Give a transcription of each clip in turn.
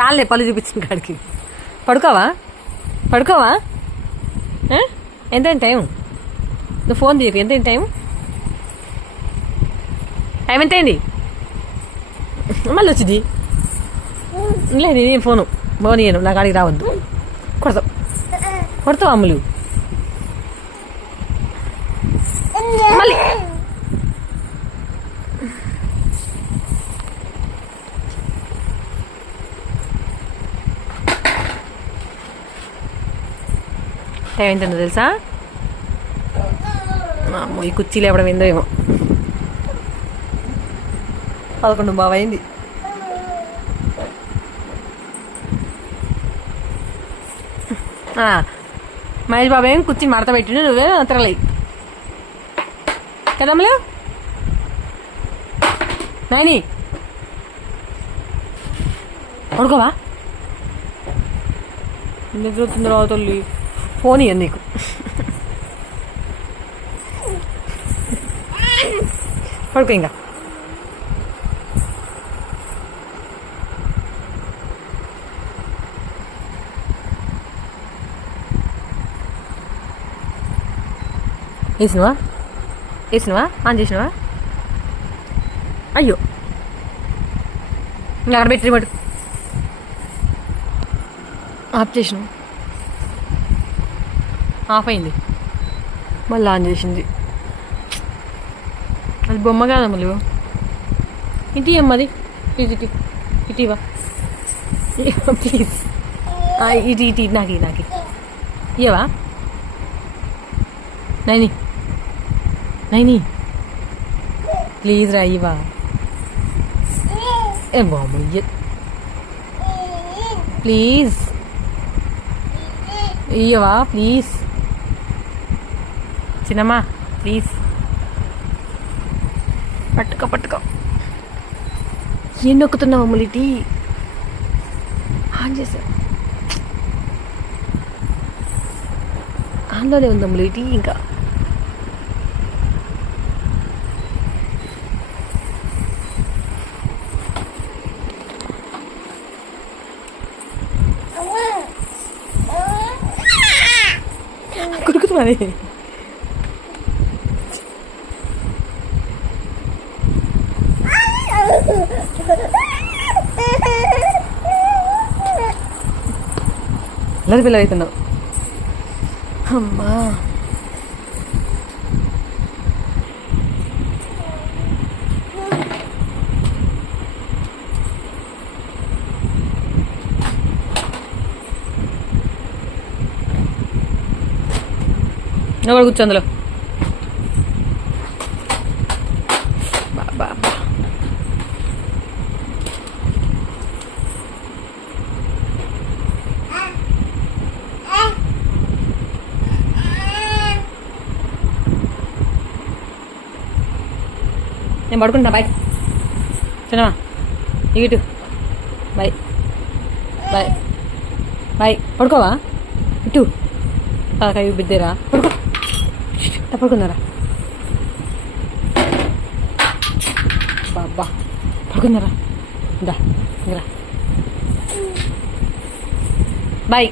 చాలే పళ్ళు చూపించిన కాడికి. పడుకోవా? పడుకోవా? ఆ? ఎంతైంది టైం. నువ్వు ఫోన్ తీయకు ఎంతైంది టైం? టైం ఎంతైంది? మళ్ళీ వచ్చింది లేదు నేను ఫోను? పోనీయ్యాను నా కాడికి రావద్దు. కొడతావు. కొడతావు అమ్ములు? మళ్ళీ. టైం ఎంతుందో తెలుసా ఈ కుర్చీలు ఇవ్వడం ఏందో ఏమో. పదకొండు బావ మహేష్ బాబు ఏం కుర్చీ మడత పెట్టిండు? నువ్వే తిరగలే కదమ్మలు నాయని పడుకోవా? నిద్ర తొందర తల్లి ఫోన్ ఇయ్య నీకు. పడుకో ఇంకా. వేసినవా? వేసినవా? ఆన్ చేసినవా? అయ్యో. ఇంకా అక్కడ పెట్టి ఆఫ్ చేసినావు? ఆఫ్ అయింది మళ్ళీ ఆన్ చేసింది. అది బొమ్మ కాదా మళ్ళీ ఇటీ అమ్మది ఇటు ఇటు ఇటీవా ప్లీజ్ ఇటు ఇటు ఇటు నాకు ఇయ్యి, నాకు ఇయ్యి. ఇయ్యవా నైని. నైని. ప్లీజ్ రా ఇవ్వా. ఏ బాబు ఇయ్య. ప్లీజ్ ఇయ్యవా ప్లీజ్ చిన్నమ్మా ప్లీజ్ పట్టుకో పట్టుకో. ఏం నొక్కుతున్నావు అమ్ములిటి ఆన్ చేసా. ఆన్లోనే ఉంది అమ్ములిటి ఇంకా. కుడుకుతుంది అల్లరి పిల్ల అవుతున్నావు అమ్మా. నువ్వు కూర్చో అందులో. నేను పడుకుంటా బాయ్ చిన్నమా ఇటు బాయ్ బాయ్ బాయ్ పడుకోవా? ఇటు. కాకాయ బిద్దేరా పడుకో. ష్, పడుకుందారా. బాబా పడుకుందారా. దా ఇంకరా బాయ్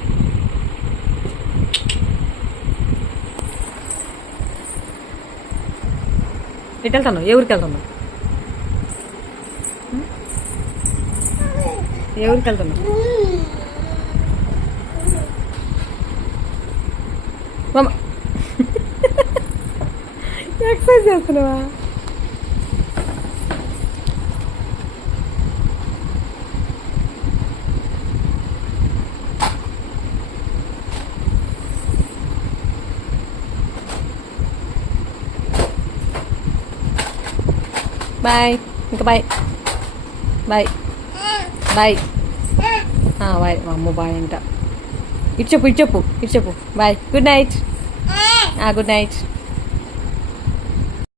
ఎటు వెళ్తాను ఏ ఊరికి వెళ్తాను ఏ ఊరికి వెళ్తాను మామ. ఎక్సర్సైజ్ చేస్తున్నావా? బాయ్ ఇంకా బాయ్ బాయ్ బాయ్ బాయ్ అమ్మ బాయ్ అంట. ఇటు చెప్పు ఇటు చెప్పు ఇటు చెప్పు. Bye good night. Good night.